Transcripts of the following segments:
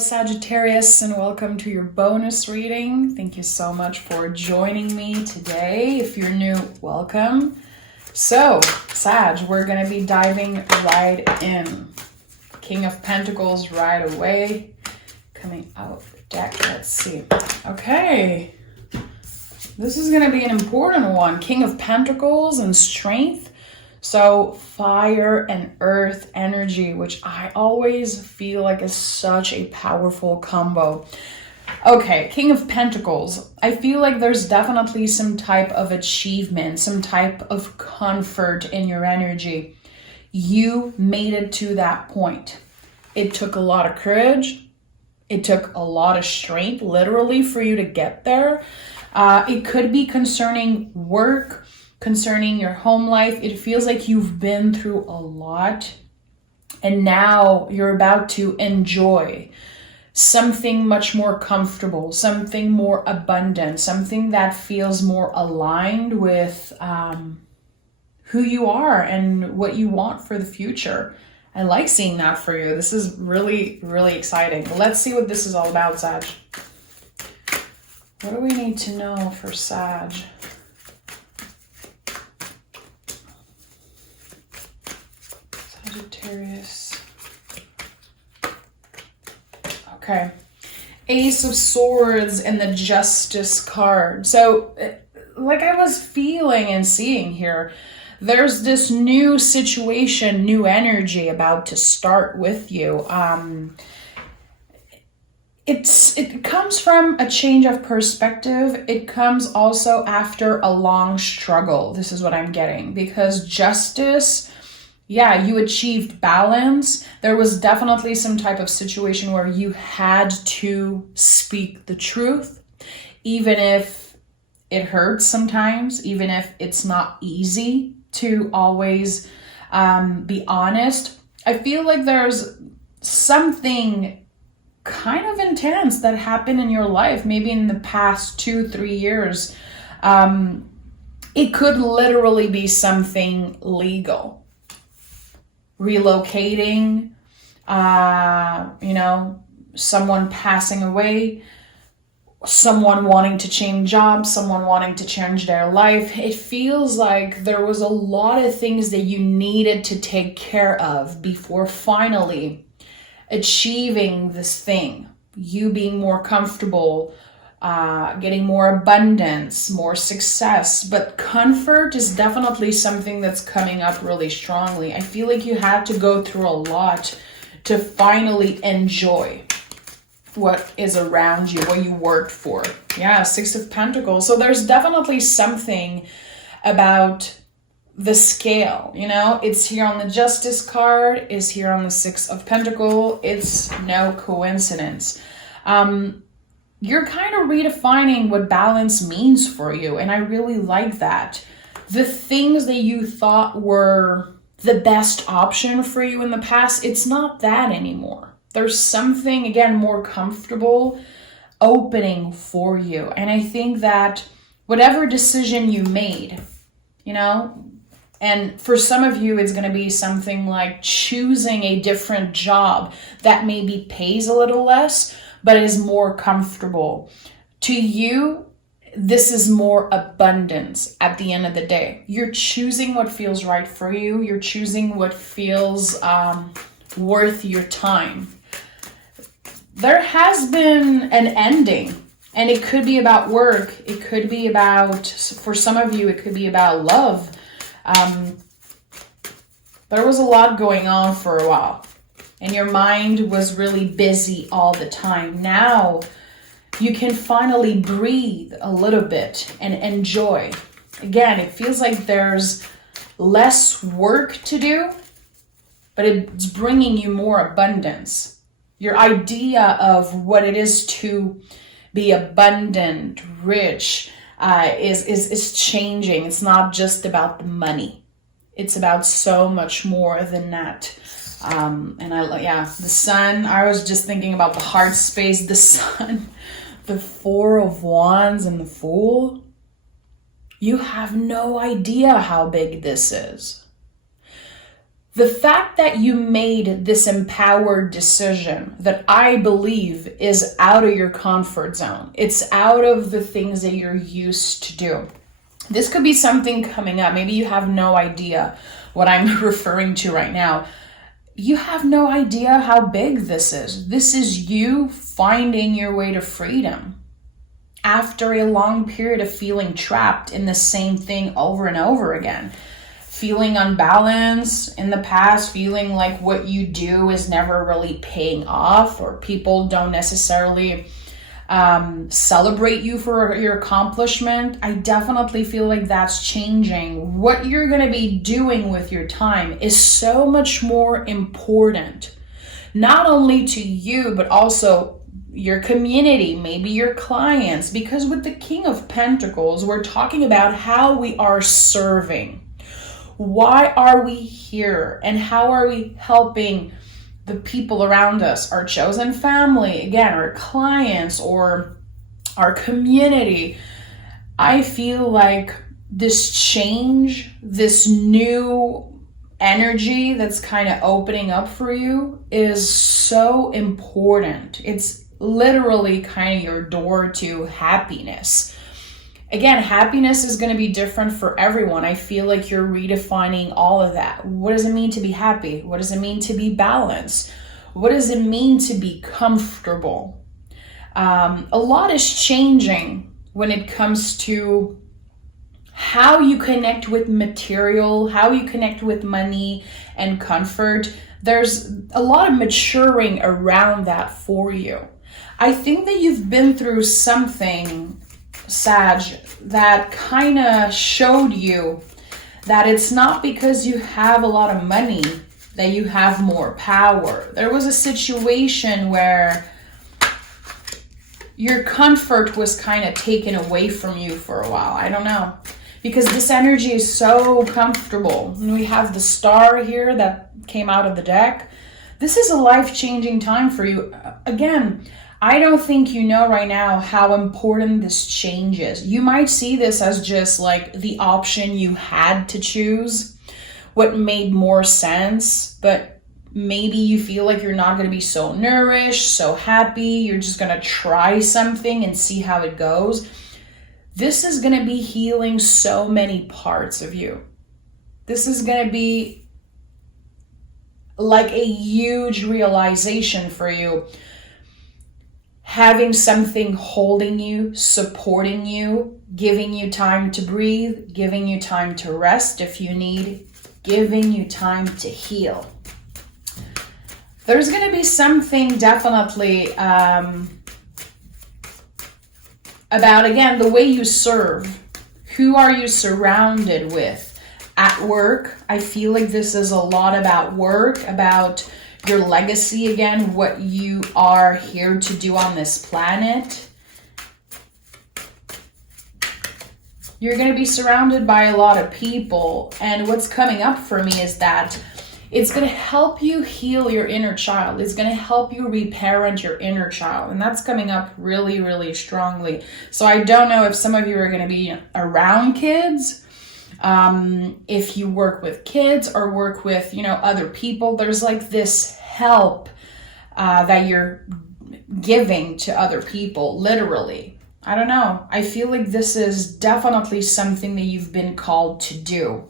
Sagittarius, and welcome to your bonus reading. Thank you so much for joining me today. If you're new, welcome. So, Sag, we're going to be diving right in. King of Pentacles right away. Coming out of the deck. Let's see. Okay. This is going to be an important one. King of Pentacles and strength. So fire and earth energy, which I always feel like is such a powerful combo. Okay, King of Pentacles. I feel like there's definitely some type of achievement, some type of comfort in your energy. You made it to that point. It took a lot of courage. It took a lot of strength, literally, for you to get there. It could be concerning work, concerning your home life. It feels like you've been through a lot and now you're about to enjoy something much more comfortable, something more abundant, something that feels more aligned with who you are and what you want for the future. I like seeing that for you. This is really, really exciting. Let's see what this is all about, Sag. What do we need to know for Sag? Sagittarius. Okay. Ace of Swords and the Justice card. So, like I was feeling and seeing here, there's this new situation, new energy about to start with you. It comes from a change of perspective. It comes also after a long struggle. This is what I'm getting, because justice, yeah, you achieved balance. There was definitely some type of situation where you had to speak the truth, even if it hurts sometimes, even if it's not easy to always be honest. I feel like there's something kind of intense that happened in your life, maybe in the past 2-3 years. It could literally be something legal. Relocating, someone passing away, someone wanting to change jobs, someone wanting to change their life. It feels like there was a lot of things that you needed to take care of before finally achieving this thing. You being more comfortable, getting more abundance, more success. But comfort is definitely something that's coming up really strongly. I feel like you had to go through a lot to finally enjoy what is around you, what you worked for. Yeah, Six of Pentacles. So there's definitely something about the scale, it's here on the Justice card, is here on the Six of Pentacles. It's no coincidence. You're kind of redefining what balance means for you, and I really like that. The things that you thought were the best option for you in the past, it's not that anymore. There's something, again, more comfortable opening for you. And I think that whatever decision you made, and for some of you, it's going to be something like choosing a different job that maybe pays a little less, but is more comfortable. To you, this is more abundance at the end of the day. You're choosing what feels right for you. You're choosing what feels worth your time. There has been an ending, and it could be about work. It could be about, for some of you, it could be about love. There was a lot going on for a while, and your mind was really busy all the time. Now you can finally breathe a little bit and enjoy. Again, it feels like there's less work to do, but it's bringing you more abundance. Your idea of what it is to be abundant, rich, is changing. It's not just about the money. It's about so much more than that. The sun, I was just thinking about the heart space, the sun, the Four of Wands and the Fool. You have no idea how big this is. The fact that you made this empowered decision that I believe is out of your comfort zone. It's out of the things that you're used to do. This could be something coming up. Maybe you have no idea what I'm referring to right now. You have no idea how big this is. This is you finding your way to freedom after a long period of feeling trapped in the same thing over and over again. Feeling unbalanced in the past, feeling like what you do is never really paying off, or people don't necessarily celebrate you for your accomplishment. I definitely feel like that's changing. What you're going to be doing with your time is so much more important, not only to you, but also your community, maybe your clients, because with the King of Pentacles, we're talking about how we are serving. Why are we here? And how are we helping the people around us, our chosen family, again, our clients, or our community? I feel like this change, this new energy that's kind of opening up for you is so important. It's literally kind of your door to happiness. Again, happiness is going to be different for everyone. I feel like you're redefining all of that. What does it mean to be happy? What does it mean to be balanced? What does it mean to be comfortable? A lot is changing when it comes to how you connect with material, how you connect with money and comfort. There's a lot of maturing around that for you. I think that you've been through something, Sag, that kind of showed you that it's not because you have a lot of money that you have more power. There was a situation where your comfort was kind of taken away from you for a while. I don't know. Because this energy is so comfortable. And we have the star here that came out of the deck. This is a life-changing time for you. Again, I don't think you know right now how important this change is. You might see this as just like the option you had to choose, what made more sense, but maybe you feel like you're not going to be so nourished, so happy. You're just going to try something and see how it goes. This is going to be healing so many parts of you. This is going to be like a huge realization for you. Having something holding you, supporting you, giving you time to breathe, giving you time to rest if you need, giving you time to heal. There's going to be something definitely about, again, the way you serve. Who are you surrounded with? At work, I feel like this is a lot about work, about your legacy, again, what you are here to do on this planet. You're going to be surrounded by a lot of people, and what's coming up for me is that it's going to help you heal your inner child. It's going to help you reparent your inner child, and that's coming up really, really strongly. So I don't know if some of you are going to be around kids. If you work with kids or work with, other people, there's like this help that you're giving to other people, literally. I don't know. I feel like this is definitely something that you've been called to do.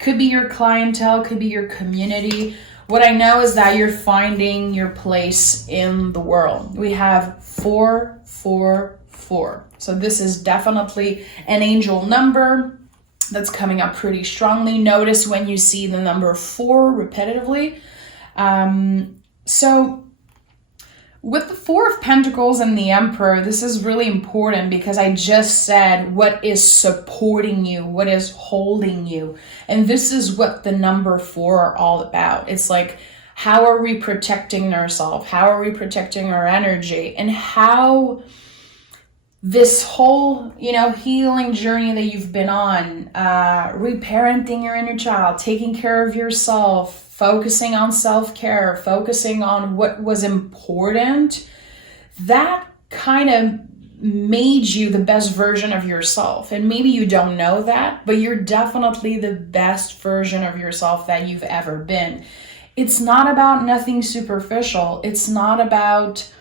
Could be your clientele, could be your community. What I know is that you're finding your place in the world. We have 444. So this is definitely an angel number that's coming up pretty strongly. Notice when you see the number 4 repetitively. So with the 4 of Pentacles and the Emperor, this is really important because I just said what is supporting you, what is holding you. And this is what the number 4 are all about. It's like, how are we protecting ourselves? How are we protecting our energy? And how this whole, healing journey that you've been on, reparenting your inner child, taking care of yourself, focusing on self-care, focusing on what was important, that kind of made you the best version of yourself. And maybe you don't know that, but you're definitely the best version of yourself that you've ever been. It's not about nothing superficial. It's not about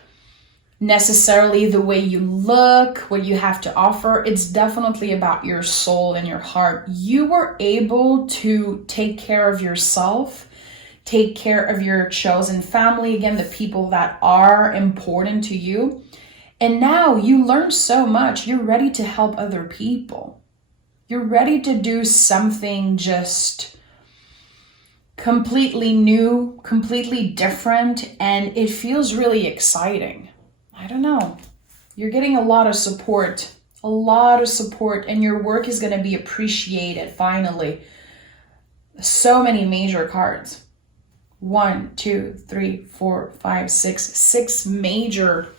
necessarily the way you look, what you have to offer. It's definitely about your soul and your heart. You were able to take care of yourself, take care of your chosen family, again, the people that are important to you. And now you learn so much. You're ready to help other people. You're ready to do something just completely new, completely different, and it feels really exciting. I don't know. You're getting a lot of support, and your work is going to be appreciated finally. So many major cards. 1, 2, 3, 4, 5, 6 major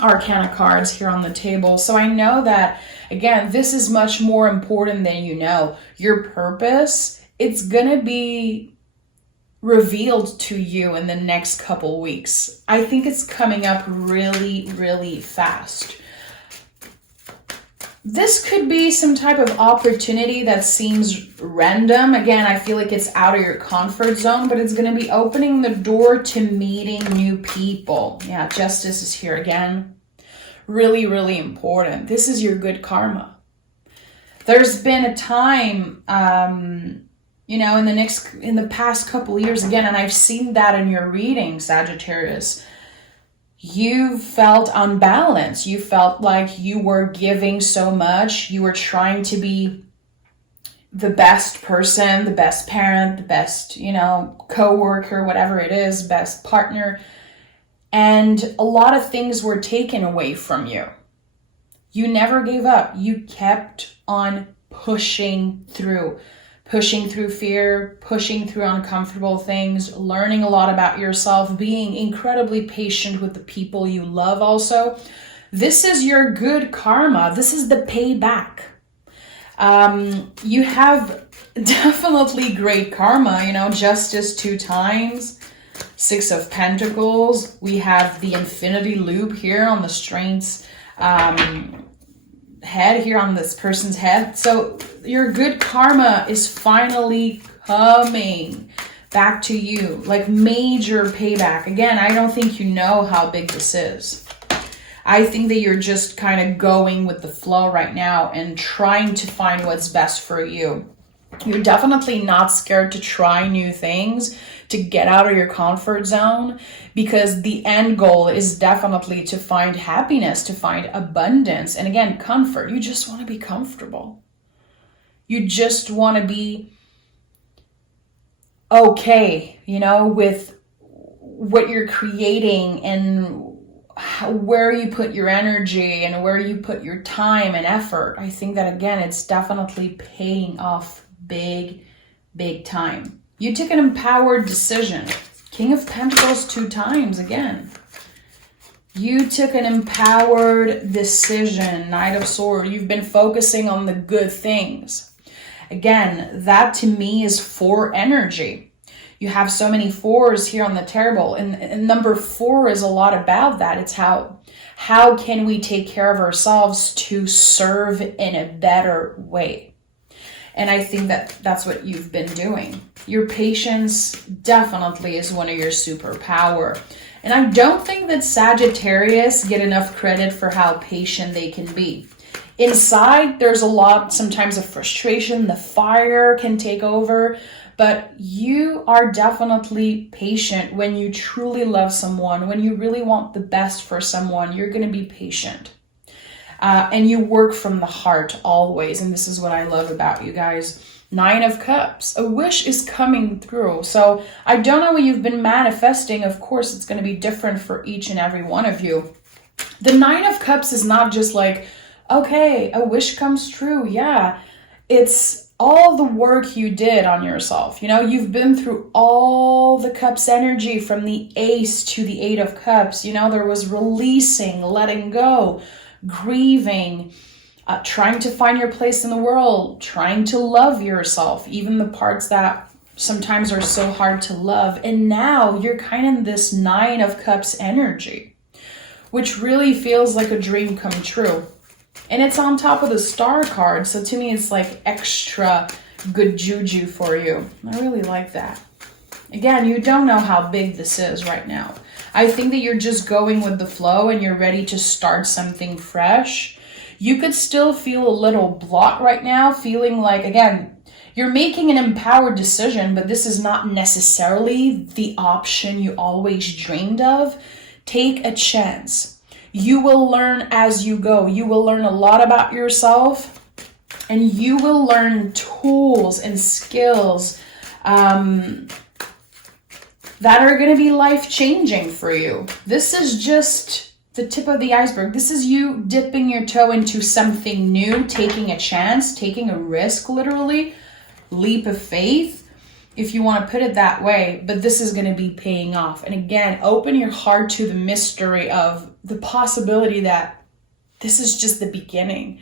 arcana cards here on the table. So I know that, again, this is much more important than you know. Your purpose, it's going to be revealed to you in the next couple weeks. I think it's coming up really, really fast. This could be some type of opportunity that seems random. Again, I feel like it's out of your comfort zone, but it's going to be opening the door to meeting new people. Yeah, justice is here again. Really, really important. This is your good karma. There's been a time, in the past couple years, again, and I've seen that in your reading, Sagittarius, you felt unbalanced. You felt like you were giving so much. You were trying to be the best person, the best parent, the best, co-worker, whatever it is, best partner. And a lot of things were taken away from you. You never gave up. You kept on pushing through fear, pushing through uncomfortable things, learning a lot about yourself, being incredibly patient with the people you love also. This is your good karma. This is the payback. You have definitely great karma, justice 2 times, 6 of Pentacles. We have the infinity loop here on the strengths head here on this person's head. So your good karma is finally coming back to you, like major payback. Again, I don't think you know how big this is. I think that you're just kind of going with the flow right now and trying to find what's best for you. You're definitely not scared to try new things, to get out of your comfort zone, because the end goal is definitely to find happiness, to find abundance, and again, comfort. You just want to be comfortable. You just want to be okay, with what you're creating and where you put your energy and where you put your time and effort. I think that, again, it's definitely paying off big, big time. You took an empowered decision. King of Pentacles 2 times again. You took an empowered decision. Knight of Swords. You've been focusing on the good things. Again, that to me is 4 energy. You have so many 4s here on the table. And number 4 is a lot about that. It's how can we take care of ourselves to serve in a better way. And I think that that's what you've been doing. Your patience definitely is one of your superpower. And I don't think that Sagittarius get enough credit for how patient they can be. Inside, there's a lot sometimes of frustration. The fire can take over. But you are definitely patient when you truly love someone. When you really want the best for someone, you're going to be patient. And you work from the heart always. And this is what I love about you guys. 9 of Cups. A wish is coming through. So I don't know what you've been manifesting. Of course, it's going to be different for each and every one of you. The 9 of Cups is not just like, okay, a wish comes true. Yeah, it's all the work you did on yourself. You've been through all the Cups energy from the Ace to the 8 of Cups. There was releasing, letting go, grieving, trying to find your place in the world, trying to love yourself, even the parts that sometimes are so hard to love. And now you're kind of in this 9 of Cups energy which really feels like a dream come true. And it's on top of the star card, so to me it's like extra good juju for you. I really like that. Again, you don't know how big this is right now. I think that you're just going with the flow and you're ready to start something fresh. You could still feel a little block right now, feeling like, again, you're making an empowered decision, but this is not necessarily the option you always dreamed of. Take a chance. You will learn as you go. You will learn a lot about yourself, and you will learn tools and skills that are going to be life-changing for you. This is just the tip of the iceberg. This is you dipping your toe into something new, taking a chance, taking a risk, literally, leap of faith, if you want to put it that way. But this is going to be paying off. And again, open your heart to the mystery of the possibility that this is just the beginning.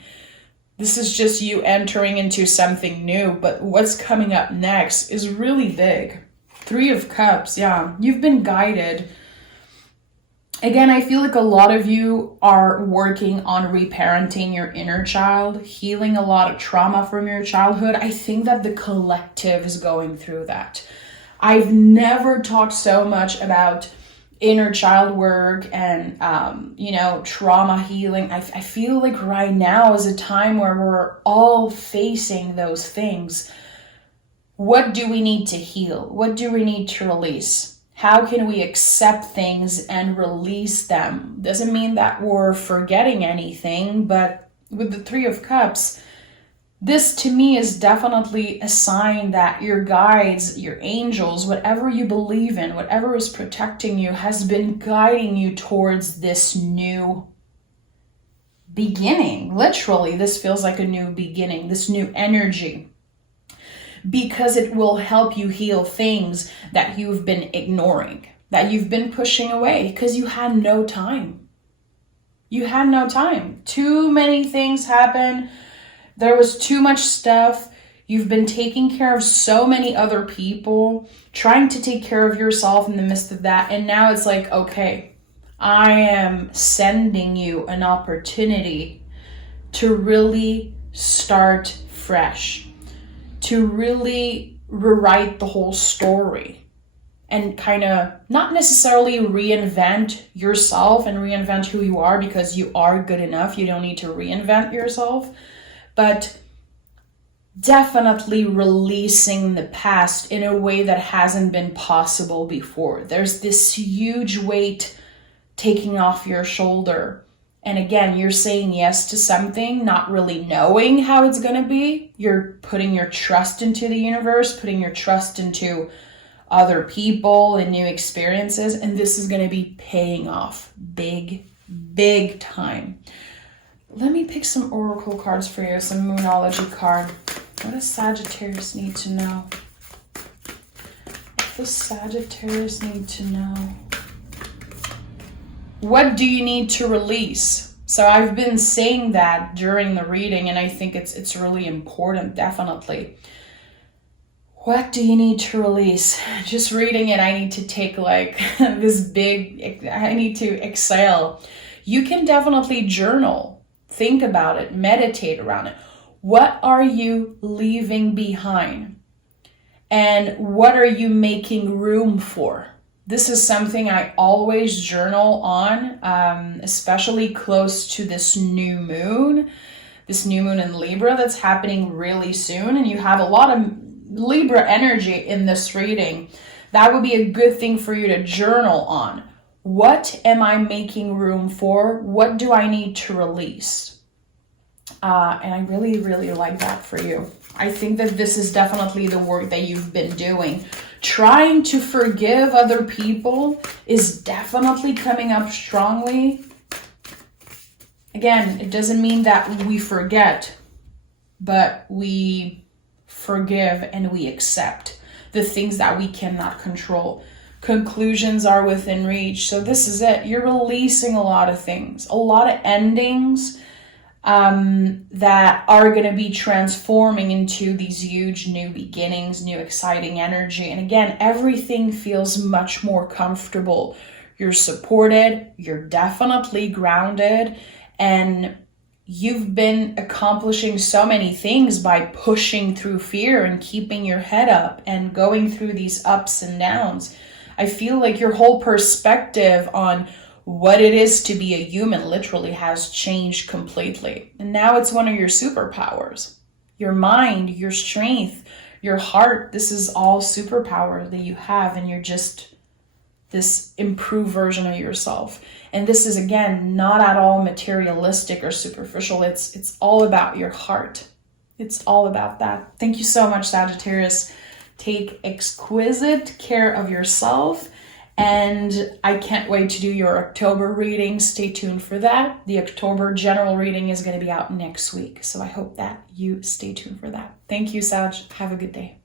This is just you entering into something new. But what's coming up next is really big. 3 of Cups, yeah. You've been guided. Again, I feel like a lot of you are working on reparenting your inner child, healing a lot of trauma from your childhood. I think that the collective is going through that. I've never talked so much about inner child work and, trauma healing. I feel like right now is a time where we're all facing those things. What do we need to heal? What do we need to release? How can we accept things and release them? Doesn't mean that we're forgetting anything, but with the 3 of Cups, this to me is definitely a sign that your guides, your angels, whatever you believe in, whatever is protecting you, has been guiding you towards this new beginning. Literally, this feels like a new beginning, this new energy. Because it will help you heal things that you've been ignoring, that you've been pushing away because you had no time. You had no time. Too many things happened. There was too much stuff. You've been taking care of so many other people, trying to take care of yourself in the midst of that. And now it's like, okay, I am sending you an opportunity to really start fresh, to really rewrite the whole story and kind of not necessarily reinvent yourself and reinvent who you are, because you are good enough. You don't need to reinvent yourself, but definitely releasing the past in a way that hasn't been possible before. There's this huge weight taking off your shoulder. And again, you're saying yes to something, not really knowing how it's going to be. You're putting your trust into the universe, putting your trust into other people and new experiences. And this is going to be paying off big, big time. Let me pick some oracle cards for you, some Moonology card. What does Sagittarius need to know? What does Sagittarius need to know? What do you need to release? So I've been saying that during the reading, and I think it's really important, definitely. What do you need to release? Just reading it, I need to take like this big, I need to exhale. You can definitely journal, think about it, meditate around it. What are you leaving behind? And what are you making room for? This is something I always journal on, especially close to this new moon in Libra that's happening really soon. And you have a lot of Libra energy in this reading. That would be a good thing for you to journal on. What am I making room for? What do I need to release? And I really, really like that for you. I think that this is definitely the work that you've been doing. Trying to forgive other people is definitely coming up strongly. Again, it doesn't mean that we forget, but we forgive and we accept the things that we cannot control. Conclusions are within reach. So this is it. You're releasing a lot of things, a lot of endings that are going to be transforming into these huge new beginnings, new exciting energy. And again, everything feels much more comfortable. you're supported, you're definitely grounded, and you've been accomplishing so many things by pushing through fear and keeping your head up and going through these ups and downs. I feel like your whole perspective on what it is to be a human literally has changed completely. And now it's one of your superpowers. Your mind, your strength, your heart, this is all superpower that you have, and you're just this improved version of yourself. And this is, again, not at all materialistic or superficial. It's all about your heart. It's all about that. Thank you so much, Sagittarius. Take exquisite care of yourself. And I can't wait to do your October reading. Stay tuned for that. The October general reading is going to be out next week. So I hope that you stay tuned for that. Thank you, Sag. Have a good day.